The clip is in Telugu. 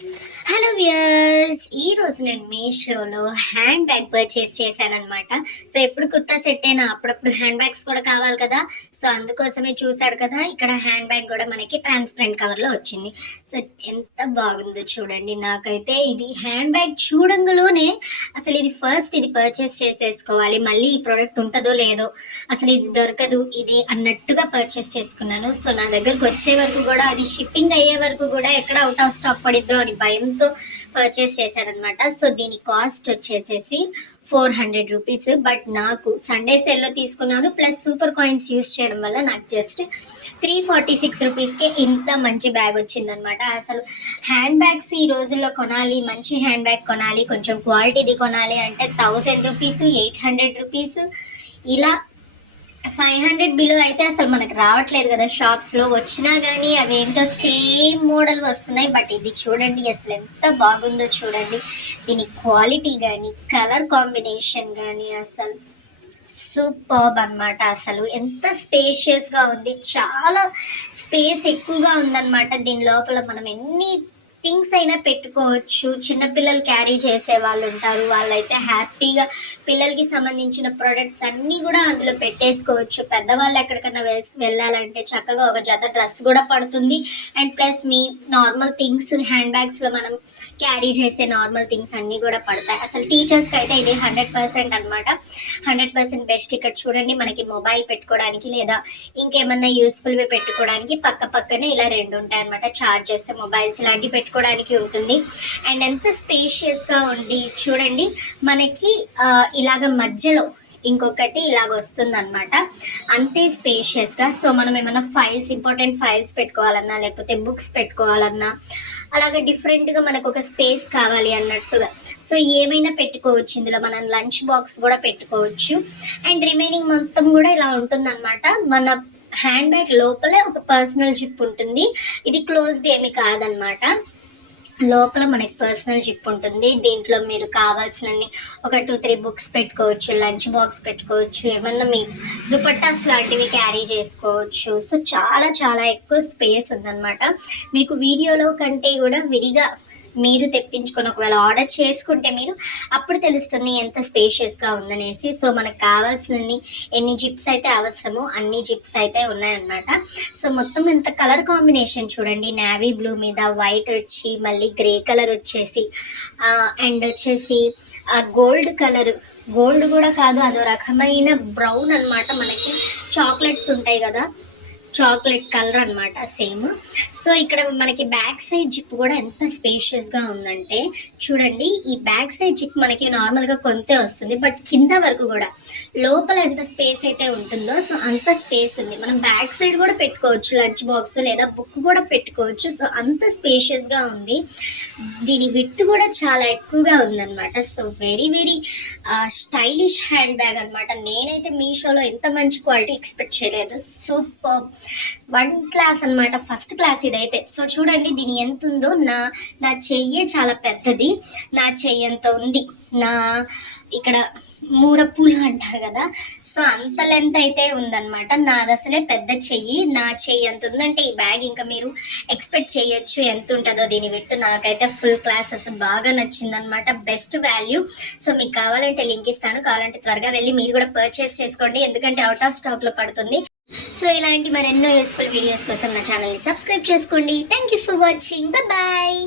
హలో వ్యూయర్స్, ఈ రోజు నేను మీషోలో హ్యాండ్ బ్యాగ్ పర్చేస్ చేశానన్నమాట. సో ఎప్పుడు కుర్తా సెట్ అయినా అప్పుడప్పుడు హ్యాండ్ బ్యాగ్స్ కూడా కావాలి కదా. సో అందుకోసమే చూసాడు కదా, ఇక్కడ హ్యాండ్ బ్యాగ్ కూడా మనకి ట్రాన్స్పరెంట్ కవర్లో వచ్చింది. సో ఎంత బాగుందో చూడండి. నాకైతే ఇది హ్యాండ్ బ్యాగ్ చూడంగానే అసలు ఇది ఫస్ట్ ఇది పర్చేస్ చేసేసుకోవాలి, మళ్ళీ ఈ ప్రోడక్ట్ ఉంటుందో లేదో, అసలు ఇది దొరకదు ఇది అన్నట్టుగా పర్చేస్ చేసుకున్నాను. సో నా దగ్గరకు వచ్చే వరకు కూడా, అది షిప్పింగ్ అయ్యే వరకు కూడా ఎక్కడ అవుట్ ఆఫ్ స్టాక్ పడిద్దో అని భయంతో పర్చేస్ చేశారనమాట. సో దీని కాస్ట్ వచ్చేసేసి 400 రూపీస్. బట్ నాకు సండే సేల్లో తీసుకున్నాను, ప్లస్ సూపర్ కాయిన్స్ యూస్ చేయడం వల్ల నాకు జస్ట్ 346 రూపీస్కే ఇంత మంచి బ్యాగ్ వచ్చిందనమాట. అసలు హ్యాండ్ బ్యాగ్స్ ఈ రోజుల్లో కొనాలి, మంచి హ్యాండ్ బ్యాగ్ కొనాలి, కొంచెం క్వాలిటీది కొనాలి అంటే 1000 రూపీస్, 800 రూపీస్, ఇలా 500 బిలో అయితే అసలు మనకు రావట్లేదు కదా. షాప్స్లో వచ్చినా కానీ అవి ఏంటో సేమ్ మోడల్ వస్తున్నాయి. బట్ ఇది చూడండి అసలు ఎంత బాగుందో చూడండి. దీని క్వాలిటీ కానీ, కలర్ కాంబినేషన్ కానీ అసలు సూపర్బ్ అనమాట. అసలు ఎంత స్పేషియస్గా ఉంది, చాలా స్పేస్ ఎక్కువగా ఉందన్నమాట. దీని లోపల మనం ఎన్ని థింగ్స్ అయినా పెట్టుకోవచ్చు. చిన్నపిల్లలు క్యారీ చేసే వాళ్ళు ఉంటారు, వాళ్ళైతే హ్యాపీగా పిల్లలకి సంబంధించిన ప్రొడక్ట్స్ అన్నీ కూడా అందులో పెట్టేసుకోవచ్చు. పెద్దవాళ్ళు ఎక్కడికైనా వెళ్ళాలంటే చక్కగా ఒక జత డ్రెస్ కూడా పడుతుంది. అండ్ ప్లస్ మీ నార్మల్ థింగ్స్ హ్యాండ్ బ్యాగ్స్లో మనం క్యారీ చేసే నార్మల్ థింగ్స్ అన్నీ కూడా పడతాయి. అసలు టీచర్స్కి అయితే ఇది 100% అనమాట. 100% బెస్ట్. ఇక్కడ చూడండి, మనకి మొబైల్ పెట్టుకోవడానికి లేదా ఇంకేమన్నా యూస్ఫుల్వి పెట్టుకోవడానికి పక్కనే ఇలా రెండు ఉంటాయి అనమాట. చార్జెస్, మొబైల్స్ ఇలాంటివి పెట్టుకోవడానికి ఉంటుంది. అండ్ ఎంత స్పేషియస్గా ఉంది చూడండి. మనకి ఇలాగ మధ్యలో ఇంకొకటి ఇలాగ వస్తుంది అనమాట, అంతే స్పేషియస్గా. సో మనం ఏమైనా ఫైల్స్, ఇంపార్టెంట్ ఫైల్స్ పెట్టుకోవాలన్నా, లేకపోతే బుక్స్ పెట్టుకోవాలన్నా, అలాగే డిఫరెంట్గా మనకు ఒక స్పేస్ కావాలి అన్నట్టుగా సో ఏమైనా పెట్టుకోవచ్చు. ఇందులో మనం లంచ్ బాక్స్ కూడా పెట్టుకోవచ్చు. అండ్ రిమైనింగ్ మొత్తం కూడా ఇలా ఉంటుందన్నమాట. మన హ్యాండ్ బ్యాగ్ లోపలే ఒక పర్సనల్ జిప్ ఉంటుంది. ఇది క్లోజ్డ్ ఏమి కాదనమాట, లోపల మనకి పర్సనల్ జిప్ ఉంటుంది. దీంట్లో మీరు కావాల్సినన్ని ఒక 2-3 బుక్స్ పెట్టుకోవచ్చు, లంచ్ బాక్స్ పెట్టుకోవచ్చు, ఏమన్నా మీ దుపట్టాస్ లాంటివి క్యారీ చేసుకోవచ్చు. సో చాలా చాలా ఎక్కువ స్పేస్ ఉందన్నమాట. మీకు వీడియోలో కంటే కూడా విడిగా మీరు తెప్పించుకొని ఒకవేళ ఆర్డర్ చేసుకుంటే మీరు అప్పుడు తెలుస్తుంది ఎంత స్పేషియస్గా ఉందనేసి. సో మనకు కావాల్సినన్ని ఎన్ని జిప్స్ అయితే అవసరమో అన్ని జిప్స్ అయితే ఉన్నాయన్నమాట. సో మొత్తం ఎంత కలర్ కాంబినేషన్ చూడండి. నేవీ బ్లూ మీద వైట్ వచ్చి, మళ్ళీ గ్రే కలర్ వచ్చేసి, అండ్ వచ్చేసి గోల్డ్ కలర్, గోల్డ్ కూడా కాదు అదో రకమైన బ్రౌన్ అనమాట. మనకి చాక్లెట్స్ ఉంటాయి కదా, చాక్లెట్ కలర్ అనమాట సేమ్. సో ఇక్కడ మనకి బ్యాక్ సైడ్ జిప్ కూడా ఎంత స్పేషియస్గా ఉందంటే చూడండి. ఈ బ్యాక్ సైడ్ జిప్ మనకి నార్మల్గా కొంతే వస్తుంది, బట్ కింద వరకు కూడా లోపల ఎంత స్పేస్ అయితే ఉంటుందో సో అంత స్పేస్ ఉంది. మనం బ్యాక్ సైడ్ కూడా పెట్టుకోవచ్చు, లంచ్ బాక్స్ లేదా బుక్ కూడా పెట్టుకోవచ్చు. సో అంత స్పేషియస్గా ఉంది. దీని విడ్త్ కూడా చాలా ఎక్కువగా ఉందన్నమాట. So very very stylish hand bag అనమాట. నేనైతే మీషోలో ఎంత మంచి క్వాలిటీ ఎక్స్పెక్ట్ చేయలేదు. సూపర్ 1 క్లాస్ అనమాట, ఫస్ట్ క్లాస్ ఇదైతే. సో చూడండి దీని ఎంత ఉందో. నా చెయ్యే చాలా పెద్దది, నా చెయ్యి ఎంత ఉంది. నా ఇక్కడ మూరపూలు అంటారు కదా, సో అంత లెంత్ అయితే ఉందన్నమాట. నాది అసలే పెద్ద చెయ్యి, నా చెయ్యి ఎంత ఉందంటే ఈ బ్యాగ్ ఇంకా మీరు ఎక్స్పెక్ట్ చేయొచ్చు ఎంత ఉంటుందో దీని విడ్త్. నాకైతే ఫుల్ క్లాస్ అసలు బాగా నచ్చిందనమాట, బెస్ట్ వాల్యూ. సో మీకు కావాలంటే లింక్ ఇస్తాను, కావాలంటే త్వరగా వెళ్ళి మీరు కూడా పర్చేస్ చేసుకోండి, ఎందుకంటే అవుట్ ఆఫ్ స్టాక్లో పడుతుంది. సో ఇలాంటి మరెన్నో యూస్ఫుల్ వీడియోస్ కోసం నా ఛానల్ని సబ్స్క్రైబ్ చేసుకోండి. Thank you for watching. Bye.